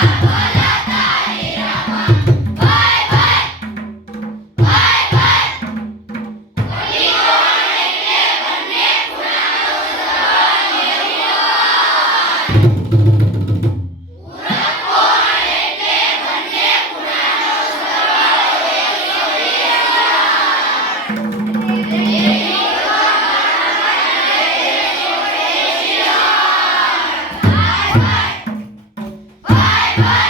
Bye. Bye.